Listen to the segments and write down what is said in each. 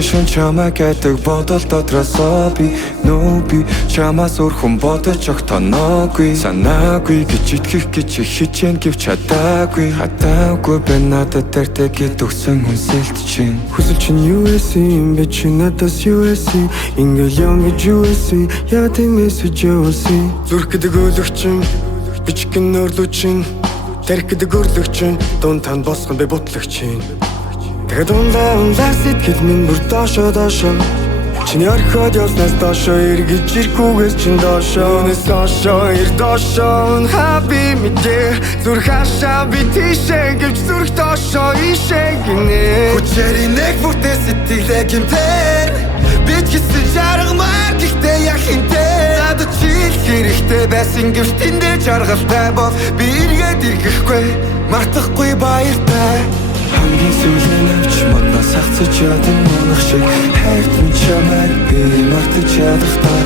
шун чамайг гэдэг бодол дотроосоо би нүүби чамаас өөр хүн бодож огтоноогүй санаагүй гэж итгэх гэж их хичээн гэвч чадаагүй хатаагүй бэ надад дэртэй гэд өгсөн хүн сэлтчин хүсэл чинь юу эсэм бэ чи надаас юу эсэм ингээл юм гэж юу эсэм яа тийм мессеж юусэн зүрх гэдэг өөлөгчин бичгэн нөрлөчин тэрх гэдэг өрлөгчин дуун танд босгон бэ бутлagчин тэгээд унлаа сэтгэл минь бүр доошоо чиний орхиод явснаас доошоо эргэж ирэхгүйгээс чин доошоо өнөөс доошоо ир доошоо хаби мэдээ зүрх хашаа би тийшээ гэвч зүрх доошоо ийшээ гинэ хүчээр нэг бүтээ сэтгэлээ гэмтэн бид гэсэн жаргамаар гэхдээ яг хинтээ надад чийл хэрэгтэй байсан гэвч тэндээ жаргалтай бол би эргээд ирэхгүй мартахгүй баяртай хамгийн сүүлийн авч моднаас хацаж ядан монох шиг хайрт минь чамайг би мартаж ядахтаа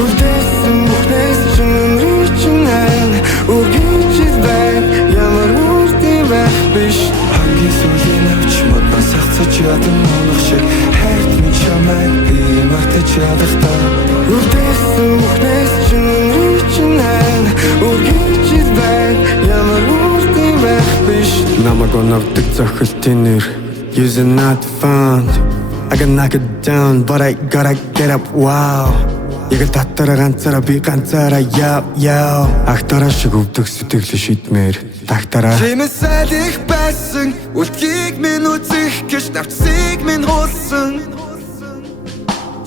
үлдээсэн бүхнээс чинь өнрий чинь айн үргэлж байна ямар үрдий байх биш хамгийн сүүлийн авч моднаас хацаж ядан монох шиг хайрт минь чамайг би мартаж ядахтаа үлдээсэн бүхнээс чинь өнрий чинь айн үргэлж байна ямар үрдий байх биш намайг оногдөг зохилтын нэр Using not found I can knock it down but I gotta get up wow яг л татараа ганцаараа би ганцаараа яв ахтараа шиг өвдөг сэтгэлээ шидмээр тагтараа чимээсэл их байсан үлдгийг минь үзэх гэж навцыг минь хулсан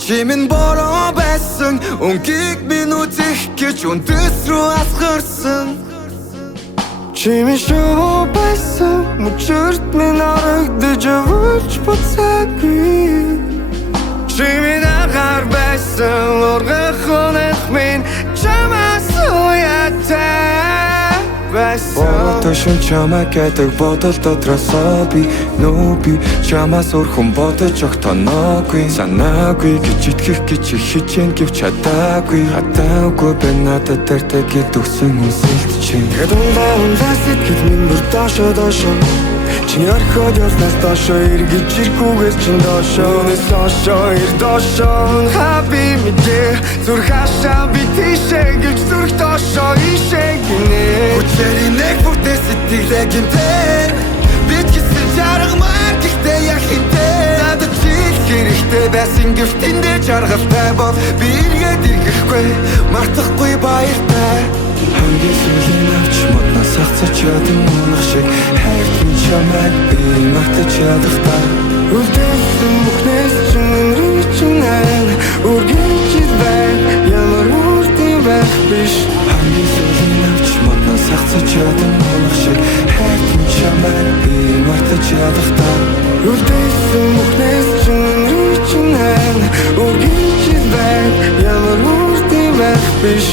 чимэн бороо байсан өнгийг минь үзэх гэж үндэс рүү асгарсан чимэн шоу байсан мөчөрт минь арагдаж өвч буцаагүй чимэн агаар байсан ургах хонох минь чамаас уяатай байсан шун чамайг гэдэг бодол дотроосоо би нүүби чамаас өөр хүн бодож огтоноогүй санаагүй гэж итгэх гэж их хичээн гэвч чадаагүй хатаагүй бэ надад дэртэй гэд өгсөн хүн сэлтчин тэгээд унлаа сэтгэл минь бүр доошоо чиний орхиод явснаас доошоо эргэж ирэхгүйгээс чин доошоо өнөөс доошоо ир доошоо хаби мэдээ зүрх хашаа би тийшээ гэвч зүрх доошоо ийшээ гинэ хүчээр нэг бүтээ сэтгэлээ гэмтэн бид гэсэн жаргамаар гэхдээ яг хинтээ надад чийл хэрэгтэй байсан гэвч тэндээ жаргалтай бол би эргээд ирэхгүй мартахгүй баяртай хамгийн сүүлийн авч моднаас хацаж ядан монох шиг хайрт минь чамайг би мартаж ядахтаа үлдээсэн бүхнээс чинь өнрий чинь айн үргэлж байна ямар үрдий байх биш хамгийн сүүлийн авч моднаас хацаж ядан монох шиг хайрт минь чамайг би мартаж ядахтаа үлдээсэн бүхнээс чинь өнрий чинь айн үргэлж байна ямар үрдий байх биш